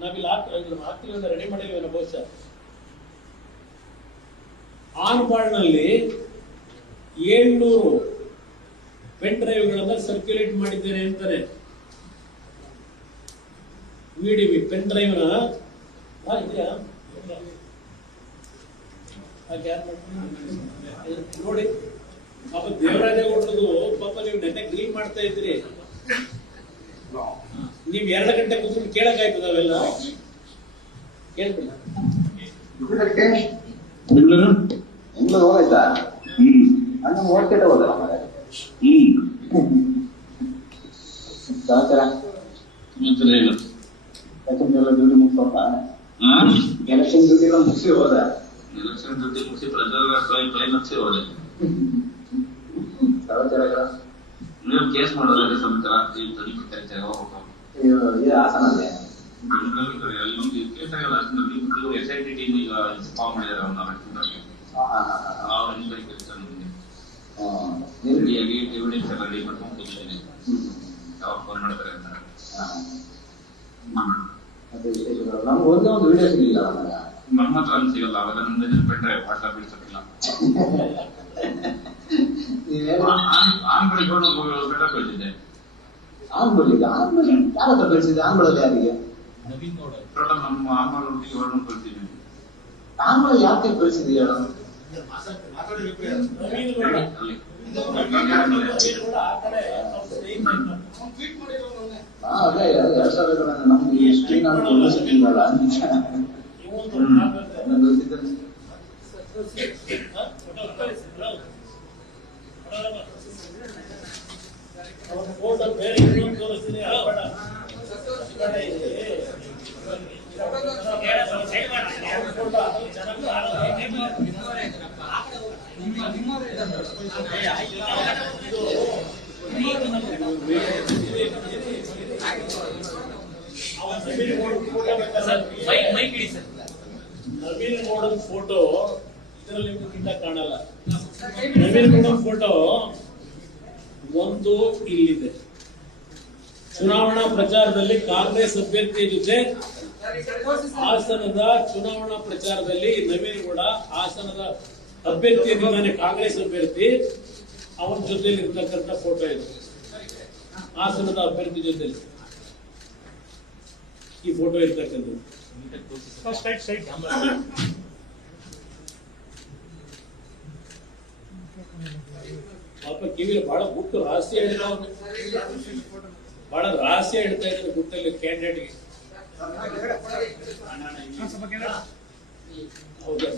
ನಾವಿಲ್ಲಿ ಹಾಕ್ತೀವಿ ಅಂತ ರೆಡಿ ಮಾಡಿಲ್ವೇನೋ ಬಹುಶಃ. ಆನ್ಬಾರ್ಡ್ನಲ್ಲಿ 700 ಪೆನ್ ಡ್ರೈವ್ಗಳನ್ನ ಸರ್ಕ್ಯುಲೇಟ್ ಮಾಡಿದ್ದೇನೆ ಅಂತಾನೆ. ವಿಡಿವಿ ಪೆನ್ ಡ್ರೈವ್ನ ಇದೆಯಾ ನೋಡಿ. ಪಾಪ ದೇವರಾಜೇಗೌಡರದು ಪಾಪ ನೀವು ನೆನ್ನೆ ಕ್ಲೀನ್ ಮಾಡ್ತಾ ಇದ್ರಿ. ನೀವ್ 2 ಗಂಟೆ ಕೂತ್ಕೊಂಡು ಕೇಳಕ್ಕಾಯ್ತದ ಅವೆಲ್ಲ? ಕೇಳ್ಬಿಲ್ಲ. ಬೆಂಗಳೂರು ಹೋಗಾಯ್ತಾ? ಅಣ್ಣ ಹೋಗ್ತೇನೆ ಹೋದ ಸಹಕಾರ ಯಾಕಂದ್ರೆ ಡ್ಯೂಟಿ ಮುಗಿಸೋಣ. ಎಲೆಕ್ಷನ್ ಡ್ಯೂಟಿ ಎಲ್ಲ ಮುಗಿಸಿ ಹೋದ. ಎಲೆಕ್ಷನ್ ಡ್ಯೂಟಿ ಮುಗಿಸಿ ಪ್ರಜಾರ ಮುಗಿಸಿ ಹೋದೆ. ಸಹಚಾರಗಳ ನೀವು ಕೇಸ್ ಮಾಡೋದ್ರೆ ಸಮಿತಿ ಹಾಸನಲ್ಲಿ ಅಲ್ಲಿ ಕೇಸ್ ಆಗಲ್ಲ. SIT ಟೀಮ್ ಈಗ ಫಾರ್ಮ್ ಮಾಡಿದ್ದಾರೆ ಅವ್ರ ರೆಡಿಯಾಗಿ ಎವಿಡೆನ್ಸ್ ಎಲ್ಲ ರೆಡಿ ಮಾಡ್ಕೊಂಡು ಕೂತಿದ್ದೀನಿ. ಯಾವಾಗ ಫೋನ್ ಮಾಡ್ತಾರೆ ಅಂತ. ನಮ್ಗೆ ಒಂದೇ ಒಂದು ವಿಡಿಯೋ ಸಿಗಲಿಲ್ಲ. ನಮ್ಮ ಹತ್ರ ಅಲ್ಲಿ ಸಿಗಲ್ಲ. ಅವಾಗ ನಮ್ದು ನೆನ್ಪಿಟ್ರೆ ವಾಟ್ಸಾಪ್ ಬಿಡ್ಸಕ್ಕಿಲ್ಲ. ಆನ್ಬಳಿ ಬೆಟ್ಟ ಕಳಿಸಿದ್ದೆ. ಆನ್ಬಳಿ ಯಾರ ಹತ್ರ ಕಳಿಸಿದ್ದೆ? ಆನ್ಬಳಲ್ಲಿ ಯಾರಿಗೆ? ನಮ್ಮ ಅಮ್ಮನೊಟ್ಟಿಗೆ ಹೊರಡು ಕಳಿಸಿದ್ದೀನಿ. ಆನ್ಬಳ ಯಾಕೆ ಕಳಿಸಿದೀಯ? ಅದೇ 2000 ನಮ್ಗೆ ಎಷ್ಟು ನಾನು ಕಳಿಸಿದ್ದೀನಲ್ಲ ನವೀನ್ ಗೌಡನ್ ಫೋಟೋ ಇದರಲ್ಲಿ ಕಾಣಲ್ಲ. ನವೀನ್ ಗೌಡನ್ ಫೋಟೋ ಒಂದು ಇಲ್ಲಿದೆ. ಚುನಾವಣಾ ಪ್ರಚಾರದಲ್ಲಿ ಕಾಂಗ್ರೆಸ್ ಅಭ್ಯರ್ಥಿ ಜೊತೆ ಹಾಸನದ ಚುನಾವಣಾ ಪ್ರಚಾರದಲ್ಲಿ ನವೀನ್ ಗೌಡ ಹಾಸನದ ಅಭ್ಯರ್ಥಿ ಇದ್ದಾನೆ, ಕಾಂಗ್ರೆಸ್ ಅಭ್ಯರ್ಥಿ. ಅವನ ಜೊತೆಲಿ ಇರ್ತಕ್ಕಂಥ ಫೋಟೋ ಇದು. ಹಾಸನದ ಅಭ್ಯರ್ಥಿ ಜೊತೆಲಿ ಈ ಫೋಟೋ ಇರ್ತಕ್ಕಂಥದ್ದು. ಪಾಪ ಕಿವಿಲಿ ಬಹಳ ಗುಟ್ಟು ರಹಸ್ಯ ಹೇಳ್ತಾ ಬಹಳ ರಹಸ್ಯ ಹೇಳ್ತಾ ಇದ್ದಾರೆ ಗುಟ್ಟಲ್ಲಿ ಕ್ಯಾಂಡಿಡೇಟ್ಗೆ. ಹೌದಾ?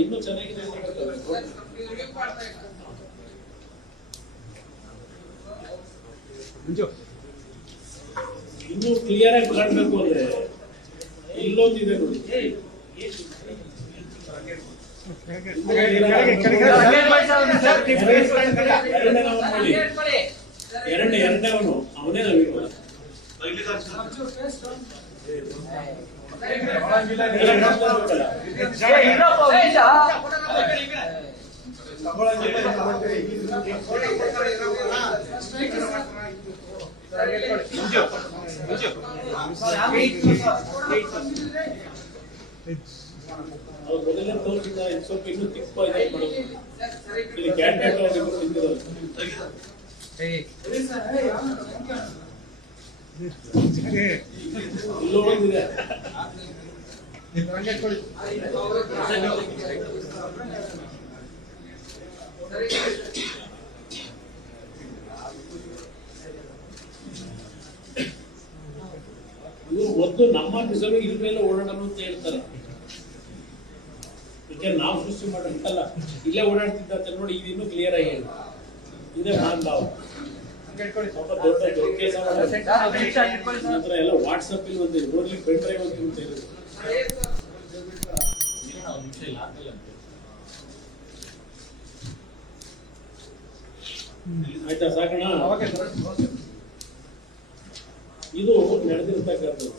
ಇನ್ನೂ ಚೆನ್ನಾಗಿದೆ. ಇನ್ನೂ ಕ್ಲಿಯರ್ ಆಗಿ ಕಾಣಬೇಕು ಅಂದ್ರೆ ಇಲ್ಲೊಂದಿದೆ ನೋಡಿ. ಎರಡನೇವನು ಅವನೇ ನವೀನ್ ಗೌಡ. ಅವ್ರು ಮೊದಲೇ ತೋರಿಸಿದ ಸ್ವಲ್ಪ ಇನ್ನೂ ತಿಕ್ಕ ಇಲ್ಲಿ ಕ್ಯಾಂಡಿಡೇಟ್ ಅವರಿಗೂ ನಿಂತಿರೋದು. ಇಲ್ಲೂ ಒಂದಿದೆ. ಇವರು ಮೊದಲು ನಮ್ಮ ಬಿಸಲು ಇದ್ರ ಮೇಲೆ ಓಡಾಡೋಣ ಅಂತ ಹೇಳ್ತಾರೆ. ಈಗ ನಾವು ಸೃಷ್ಟಿ ಮಾಡಲ್ಲ, ಇಲ್ಲೇ ಓಡಾಡ್ತಿದ್ದ ನೋಡಿ. ಇದು ಇನ್ನೂ ಕ್ಲಿಯರ್ ಆಗಿ ಹೇಳಿ. ಇದೇ ಮಾನಭಾವ. ದೊಡ್ಡ ಕೇಸ ನಂತರ ಎಲ್ಲ ವಾಟ್ಸಪ್ ಇಲ್ಲಿ ಬಂದಿದೆ. ನೋಡ್ಲಿ ಪೆನ್ ಡ್ರೈವ್ ಅಂತ ಹೇಳಿದ್ರು. ಆಯ್ತಾ? ಸಾಕಣ? ಇದು ನಡೆದಿರ್ತಕ್ಕಂಥದ್ದು.